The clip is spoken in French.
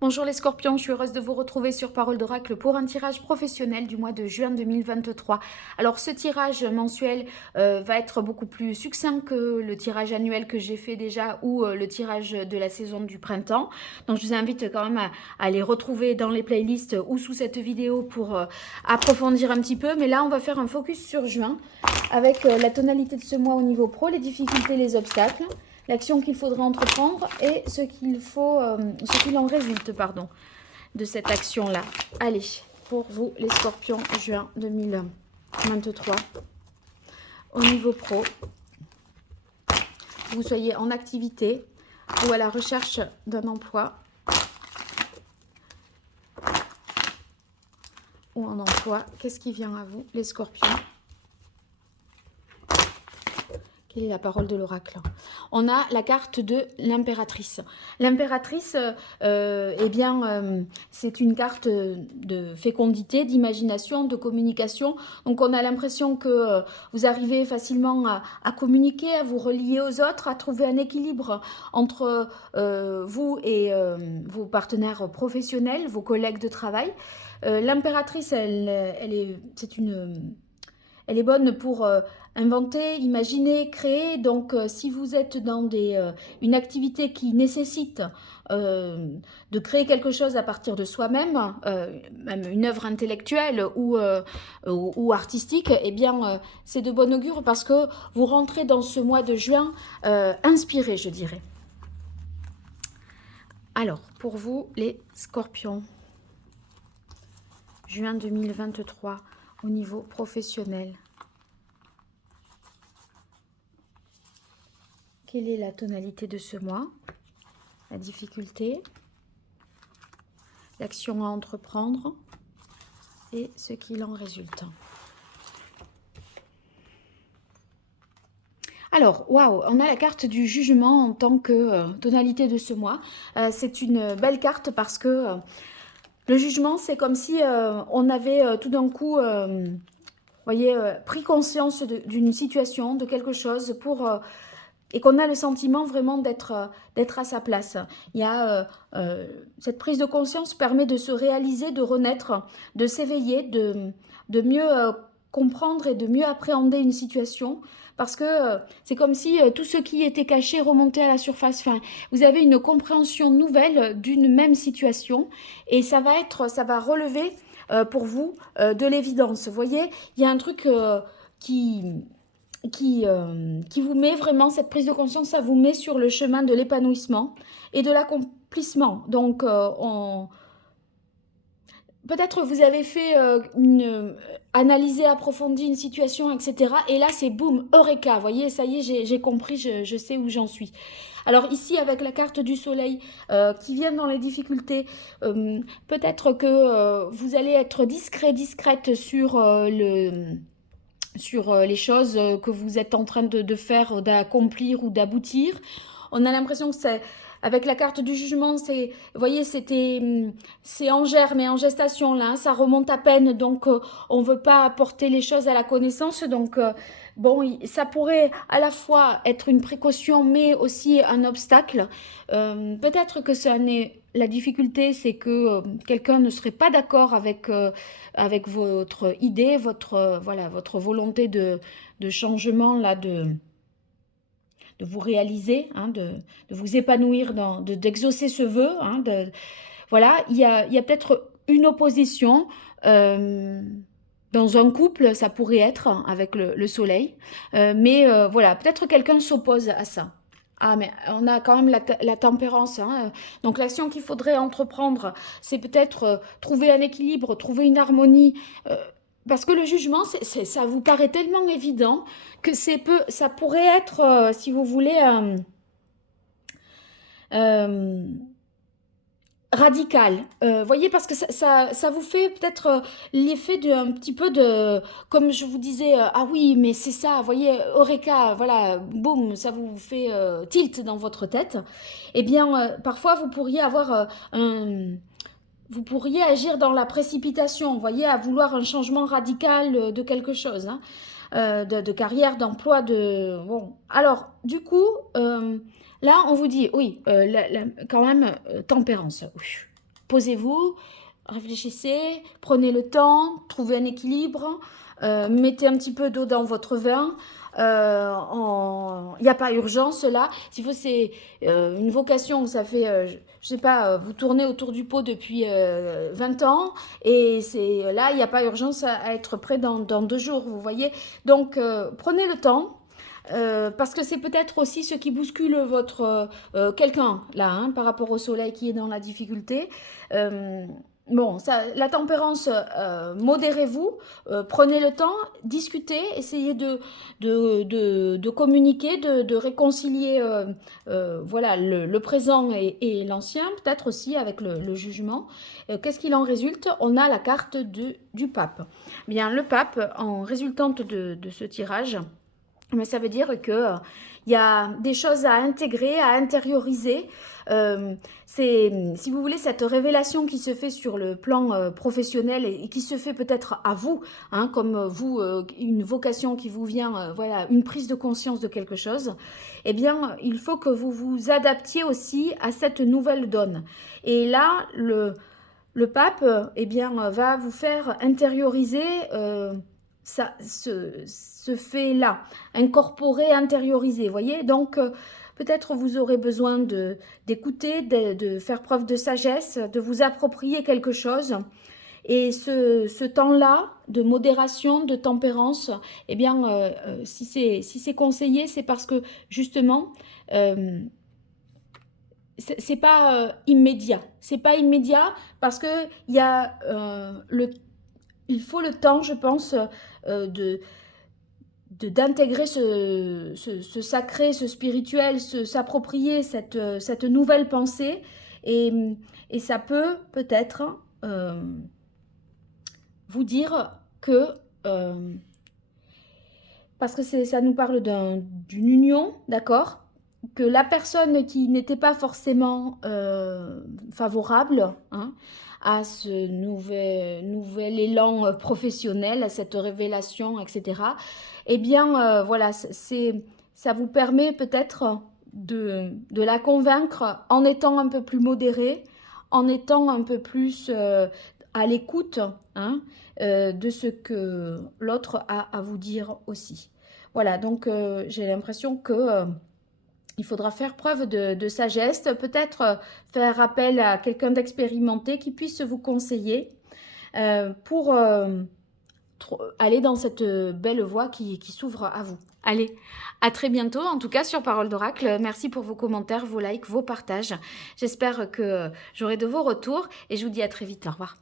Bonjour les scorpions, je suis heureuse de vous retrouver sur Parole d'Oracle pour un tirage professionnel du mois de juin 2023. Alors ce tirage mensuel va être beaucoup plus succinct que le tirage annuel que j'ai fait déjà ou le tirage de la saison du printemps. Donc je vous invite quand même à les retrouver dans les playlists ou sous cette vidéo pour approfondir un petit peu. Mais là on va faire un focus sur juin avec la tonalité de ce mois au niveau pro, les difficultés, les obstacles, l'action qu'il faudra entreprendre et ce qu'il en résulte, pardon, de cette action-là. Allez, pour vous, les scorpions, juin 2023, au niveau pro, vous soyez en activité ou à la recherche d'un emploi ou en emploi, qu'est-ce qui vient à vous, les scorpions? Quelle est la parole de l'oracle? On a la carte de l'impératrice. L'impératrice, c'est une carte de fécondité, d'imagination, de communication. Donc on a l'impression que vous arrivez facilement à communiquer, à vous relier aux autres, à trouver un équilibre entre vous et vos partenaires professionnels, vos collègues de travail. L'impératrice, elle est bonne pour inventer, imaginer, créer. Donc, si vous êtes dans une activité qui nécessite de créer quelque chose à partir de soi-même, même une œuvre intellectuelle ou artistique, eh bien, c'est de bon augure parce que vous rentrez dans ce mois de juin inspiré, je dirais. Alors, pour vous, les scorpions, juin 2023, au niveau professionnel, quelle est la tonalité de ce mois? La difficulté, l'action à entreprendre et ce qu'il en résulte. Alors, waouh, on a la carte du jugement en tant que tonalité de ce mois. C'est une belle carte parce que le jugement, c'est comme si on avait tout d'un coup, voyez, pris conscience d'une situation, de quelque chose et qu'on a le sentiment vraiment d'être à sa place. Il y a cette prise de conscience permet de se réaliser, de renaître, de s'éveiller, de mieux comprendre et de mieux appréhender une situation, parce que c'est comme si tout ce qui était caché remontait à la surface. Enfin, vous avez une compréhension nouvelle d'une même situation et ça va relever pour vous de l'évidence. Vous voyez, il y a un truc qui vous met vraiment, cette prise de conscience, ça vous met sur le chemin de l'épanouissement et de l'accomplissement. Donc, peut-être vous avez fait analyser, approfondir une situation, etc. Et là, c'est boum, eureka, vous voyez, ça y est, j'ai compris, je sais où j'en suis. Alors ici, avec la carte du soleil qui vient dans les difficultés, peut-être que vous allez être discret, discrète sur les choses que vous êtes en train de faire, d'accomplir ou d'aboutir. On a l'impression que c'est, avec la carte du jugement, c'est, vous voyez, c'est en germe et en gestation là, hein, ça remonte à peine, donc on veut pas apporter les choses à la connaissance, donc bon, ça pourrait à la fois être une précaution, mais aussi un obstacle. Peut-être que ça n'est la difficulté, c'est que quelqu'un ne serait pas d'accord avec votre idée, votre volonté de changement, là, de vous réaliser, hein, de vous épanouir, d'exaucer ce vœu. Hein, voilà, il y a peut-être une opposition. Dans un couple, ça pourrait être avec le soleil. Mais voilà, peut-être quelqu'un s'oppose à ça. Ah, mais on a quand même la tempérance. Hein. Donc l'action qu'il faudrait entreprendre, c'est peut-être trouver un équilibre, trouver une harmonie. Parce que le jugement, ça vous paraît tellement évident que ça pourrait être, si vous voulez, radical. Voyez, parce que ça vous fait peut-être l'effet d'un petit peu de, comme je vous disais, ah oui, mais c'est ça, voyez, Eureka, voilà, boum, ça vous fait tilt dans votre tête. Eh bien, parfois, vous pourriez avoir vous pourriez agir dans la précipitation, vous voyez, à vouloir un changement radical de quelque chose, hein, de carrière, d'emploi, de... Bon, alors, du coup, là, on vous dit, oui, quand même, tempérance. posez-vous, réfléchissez, prenez le temps, trouvez un équilibre, mettez un petit peu d'eau dans votre vin. Il n'y a pas urgence là. S'il faut, c'est une vocation, ça fait, je sais pas, vous tournez autour du pot depuis 20 ans et c'est là, il n'y a pas urgence à être prêt dans 2 jours, vous voyez. Donc, prenez le temps. Parce que c'est peut-être aussi ce qui bouscule votre quelqu'un là, hein, par rapport au soleil qui est dans la difficulté. Bon, ça, la tempérance, modérez-vous, prenez le temps, discutez, essayez de communiquer, de réconcilier voilà, le présent et l'ancien, peut-être aussi avec le jugement. Qu'est-ce qu'il en résulte? On a la carte du pape. Bien, le pape, en résultante de ce tirage, mais ça veut dire que il y a des choses à intégrer, à intérioriser. C'est, si vous voulez, cette révélation qui se fait sur le plan professionnel et qui se fait peut-être à vous, hein, comme vous, une vocation qui vous vient, voilà, une prise de conscience de quelque chose, eh bien, il faut que vous vous adaptiez aussi à cette nouvelle donne. Et là, le pape, eh bien, va vous faire intérioriser ça, ce fait-là, incorporer, intérioriser, voyez. Donc, peut-être vous aurez besoin d'écouter, de faire preuve de sagesse, de vous approprier quelque chose. Et ce temps-là de modération, de tempérance, eh bien, si c'est conseillé, c'est parce que, justement, c'est pas immédiat. C'est pas immédiat parce que il faut le temps, je pense, d'intégrer ce sacré, ce spirituel, s'approprier cette nouvelle pensée. Et ça peut peut-être vous dire que, parce que ça nous parle d'une union, d'accord, que la personne qui n'était pas forcément favorable, hein, à ce nouvel élan professionnel, à cette révélation, etc., eh bien, voilà, ça vous permet peut-être de la convaincre en étant un peu plus modéré, en étant un peu plus à l'écoute, hein, de ce que l'autre a à vous dire aussi. Voilà, donc j'ai l'impression que il faudra faire preuve de sagesse, peut-être faire appel à quelqu'un d'expérimenté qui puisse vous conseiller pour aller dans cette belle voie qui s'ouvre à vous. Allez, à très bientôt, en tout cas sur Parole d'Oracle. Merci pour vos commentaires, vos likes, vos partages. J'espère que j'aurai de vos retours et je vous dis à très vite. Au revoir.